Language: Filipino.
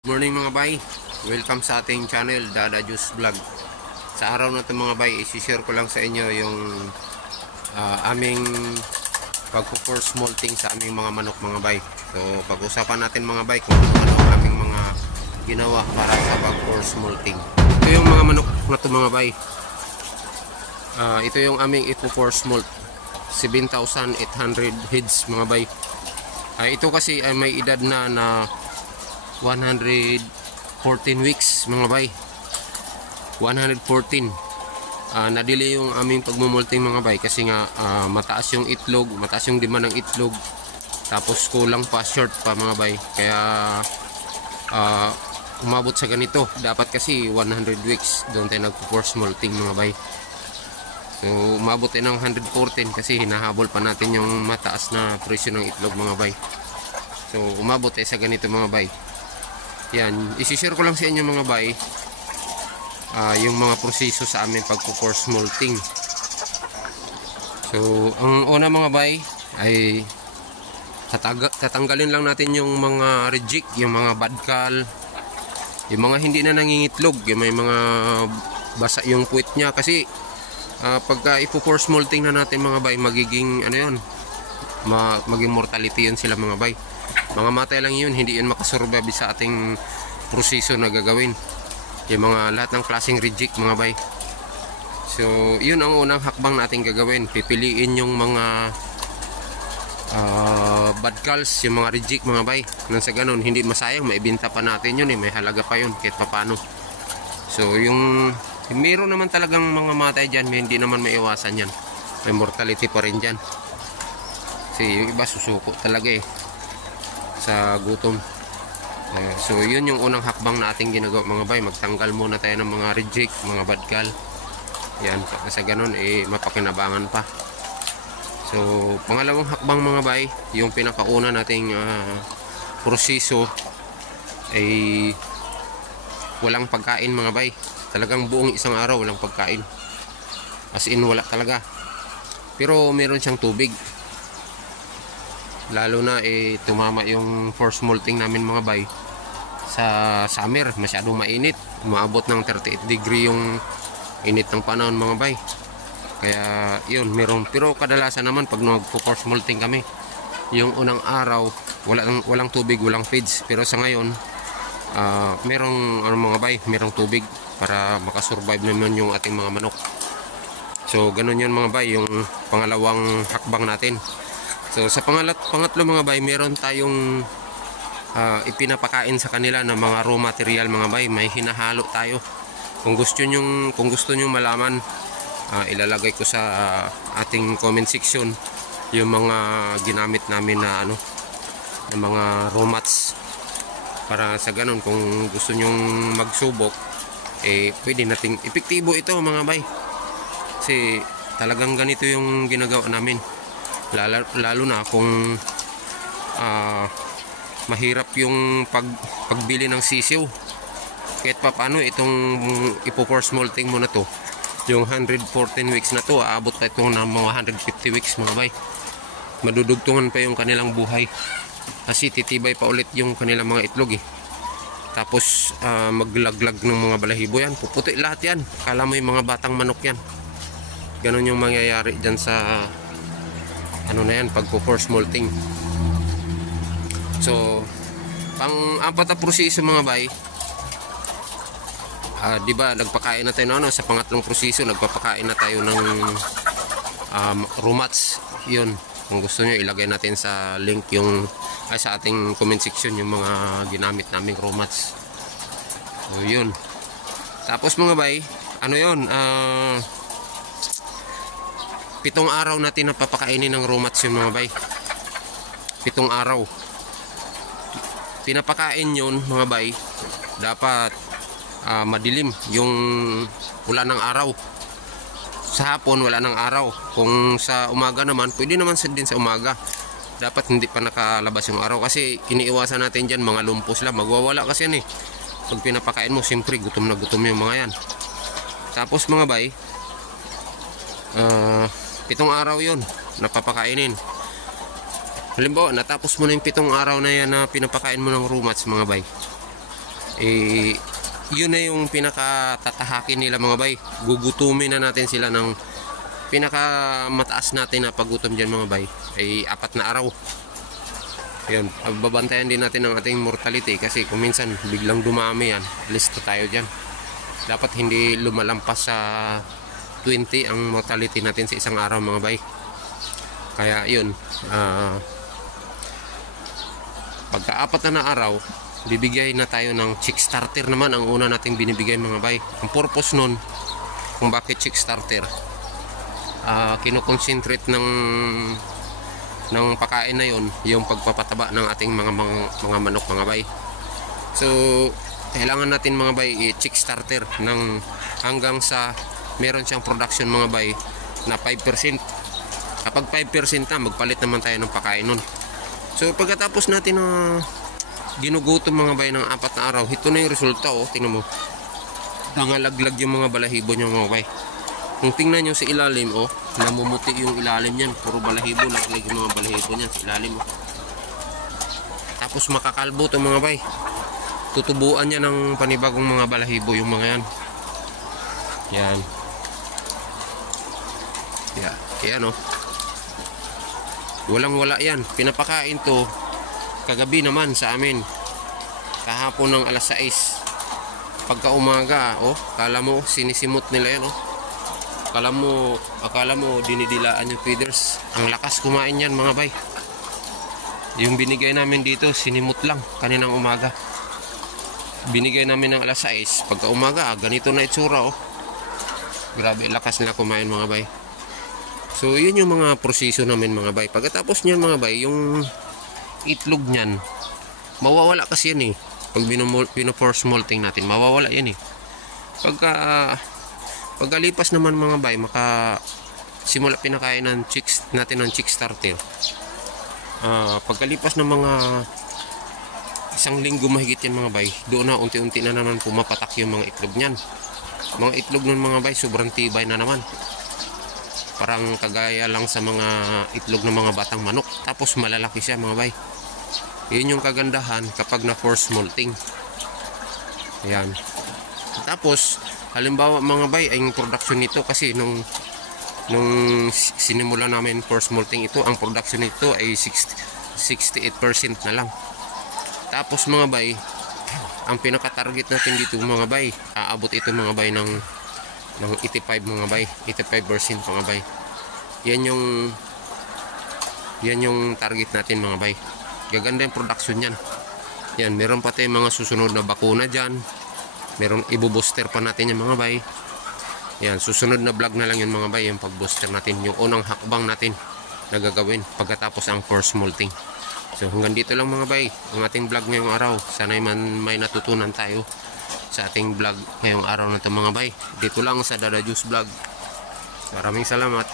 Good morning mga bay, welcome sa ating channel Dada Juice Vlog. Sa araw na ito mga bay, isi-share ko lang sa inyo yung aming pagpo-force molting sa aming mga manok mga bay. So pag-usapan natin mga bay kung ano ang aming mga ginawa para sa pag-force molting. Ito yung mga manok na ito mga bay. Ito yung aming ipo-force molt, 7,800 heads mga bay. Ito kasi ay may edad na 114 weeks mga bay. 114. Na-delay yung aming pagmumulting mga bay kasi nga mataas yung itlog, mataas yung demand ng itlog. Tapos kulang pa, short pa mga bay. Kaya umabot sa ganito. Dapat kasi 100 weeks doon tayo nagpo-force molting mga bay. So umabot tayo ng 114 kasi hinahabol pa natin yung mataas na presyo ng itlog mga bay. So umabot tayo sa ganito mga bay. Yan, isi-share ko lang sa inyo mga bay yung mga proseso sa amin pagpo-force molting. So ang una mga bay ay tatanggalin lang natin yung mga reject, yung mga badkal, yung mga hindi na nangingitlog, yung may mga basa yung puwit nya kasi pagka ipo-force molting na natin mga bay, magiging ano yun, maging mortality yun sila mga bay. Mga matay lang yun, hindi yun makasurvive sa ating proseso na gagawin. Yung mga lahat ng klaseng reject mga bay. So yun ang unang hakbang natin gagawin. Pipiliin yung mga bad calls, yung mga reject mga bay. Nang sa ganun, hindi masayang, maibenta pa natin yun may halaga pa yun kahit papano. So yung meron naman talagang mga matay dyan, hindi naman maiwasan yan. May mortality pa rin dyan. Kasi yung iba susuko talaga sa gutom. So yun yung unang hakbang na ating ginagawa mga bay. Magtanggal muna tayo ng mga reject, mga badkal. Yan, sa ganun mapakinabangan pa. So pangalawang hakbang mga bay, yung pinakauna nating proseso ay walang pagkain mga bay. Talagang buong isang araw walang pagkain, as in wala talaga. Pero meron siyang tubig. Lalo na tumama yung force molting namin mga bay sa summer, masyadong mainit, umaabot ng 38 degree yung init ng panahon mga bay. Kaya yun, meron. Pero kadalasan naman pag nagpo-force molting kami, yung unang araw walang tubig, walang feeds. Pero sa ngayon merong mga bay, merong tubig para makasurvive naman yung ating mga manok. So ganun yun mga bay, yung pangalawang hakbang natin. So sa pangatlo mga bay, meron tayong ipinapakain sa kanila ng mga raw material mga bay. May hinahalo tayo. Kung gusto nyo malaman, ilalagay ko sa ating comment section yung mga ginamit namin na ng mga raw mats. Para sa ganun, kung gusto nyo magsubok, pwede nating epektibo ito mga bay. Kasi talagang ganito yung ginagawa namin. Lalo na kung mahirap yung pagbili ng sisiw. Kahit pa paano itong ipo-force molting mo na to, yung 114 weeks na to, aabot pa itong ng mga 150 weeks mga bay. Madudugtungan pa yung kanilang buhay kasi titibay pa ulit yung kanilang mga itlog Tapos maglaglag ng mga balahibo yan, puputi lahat yan. Kala mo yung mga batang manok yan. Ganon yung mangyayari dyan sa pagpo-force molting. So pang-apat na proseso mga bay, di ba nagpakain na tayo sa pangatlong proseso, nagpapakain na tayo ng raw mats. Yun, kung gusto nyo ilagay natin sa link sa ating comment section yung mga ginamit naming raw mats. So yun, tapos mga bay, 7 araw natin napapakainin ng raw mats yung mga bay. 7 araw pinapakain yun mga bay. Dapat madilim, yung wala ng araw. Sa hapon wala ng araw. Kung sa umaga naman, pwede naman din sa umaga. Dapat hindi pa nakalabas yung araw kasi iniiwasan natin dyan mga lumpo sila, magwawala kasi yan pag pinapakain mo, siyempre gutom na gutom yung mga yan. Tapos mga bay, 7 araw yun napapakainin. Halimbawa natapos mo na yung 7 araw na yan na pinapakain mo ng raw mats mga bay, eh yun na yung pinakatatahakin nila mga bay. Gugutumin na natin sila ng pinakamataas natin na paggutom dyan mga bay ay 4 na araw. Yun, babantayan din natin ang ating mortality kasi kung minsan biglang dumami yan, listo tayo dyan. Dapat hindi lumalampas sa 20 ang mortality natin sa isang araw mga bay. Kaya yun, pagka 4 na araw, bibigay na tayo ng chick starter naman ang una nating binibigay mga bay. Ang purpose nun kung bakit chick starter, kinoconcentrate ng pakain na yon yung pagpapataba ng ating mga manok mga bay. So kailangan natin mga bay i-chick starter ng hanggang sa meron siyang production mga bay na 5%. Kapag 5% na, magpalit naman tayo ng pakain nun. So pagkatapos natin na ginugutom mga bay ng 4 na araw, ito na yung resulta. Tingnan mo, nangalaglag yung mga balahibo niya mga bay. Kung tingnan nyo sa ilalim, namumuti yung ilalim niyan. Puro balahibo, naglag yung mga balahibo niyan sa ilalim. Tapos makakalbo to mga bay. Tutubuan niya ng panibagong mga balahibo yung mga yan. Yan. Yan walang wala yan. Pinapakain to kagabi naman sa amin. Kahapon ng alas 6. Pagka umaga, kala mo sinisimot nila yan. Akala mo dinidilaan yung feeders. Ang lakas kumain yan mga bay. Yung binigay namin dito sinimot lang kaninang umaga. Binigay namin ng alas 6. Pagka umaga, ganito na itsura. Grabe lakas nila kumain mga bay. So yun yung mga proseso namin mga bay. Pagkatapos niyan mga bay, yung itlog niyan mawawala kasi yan pag pino-force molting natin, mawawala yan pagkalipas naman mga bay, simula pinakain ng chicks natin ng chick starter. Pagkalipas ng mga 1 linggo mahigit yan mga bay, doon na unti-unti na naman pumapatak yung mga itlog niyan. Mga itlog ng mga bay sobrang tibay na naman, parang kagaya lang sa mga itlog ng mga batang manok. Tapos malalaki siya mga bay. Yun yung kagandahan kapag na force molting. Ayan. Tapos halimbawa mga bay, ay yung production nito kasi nung sinimula namin force molting ito, ang production nito ay 68% na lang. Tapos mga bay, ang pinaka-target natin dito mga bay, aabot ito mga bay ng 85 mga bay, 85% mga bay. Yan yung target natin mga bay. Gaganda yung production yan. Yan, meron pa tayong mga susunod na bakuna dyan. Meron ibo-booster pa natin yung mga bay. Yan, susunod na vlog na lang yun mga bay, yung pag-booster natin, yung unang hakbang natin na gagawin pagkatapos ang force molting. So hanggang dito lang mga bay ang ating vlog ngayong araw. Sana may natutunan tayo sa ating vlog ngayong araw na ito mga bay. Dito lang sa Dada Juice Vlog. Maraming salamat.